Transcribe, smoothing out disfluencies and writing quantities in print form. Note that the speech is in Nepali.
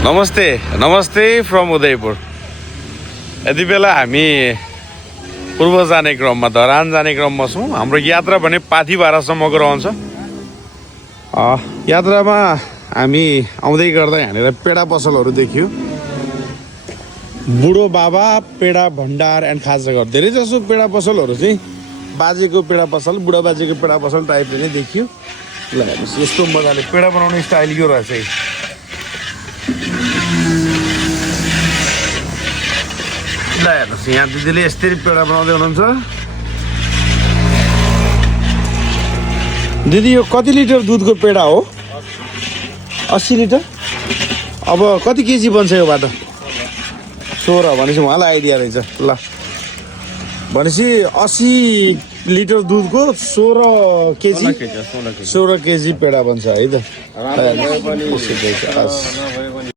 नमस्ते नमस्ते फ्रम उदयपुर। यति बेला हामी पूर्व जाने क्रममा धरान जाने क्रममा छौँ। हाम्रो यात्रा भने पाथिभारासम्मको रहन्छ। यात्रामा हामी आउँदै गर्दा यहाँनिर पेडा पसलहरू देखियो। बुढो बाबा पेडा भण्डार एन्ड खाजाघर। धेरै जसो पेडा पसलहरू चाहिँ बाजेको पेडा पसल, बुढा बाजेको पेडा पसल टाइपले नै देखियो। ल हेर्नुहोस्, यस्तो मजाले पेडा बनाउने स्टाइल यो रहेछ। ल हेर्नुहोस्, यहाँ दिदीले यस्तै पेडा बनाउँदै हुनुहुन्छ। दिदी यो कति लिटर दुधको पेडा हो? 80 लिटर। अब कति केजी बन्छ योबाट? 16 भनेपछि उहाँलाई आइडिया रहेछ। ल भनेपछि 80 लिटर दुधको 16 केजी पेडा बन्छ है त।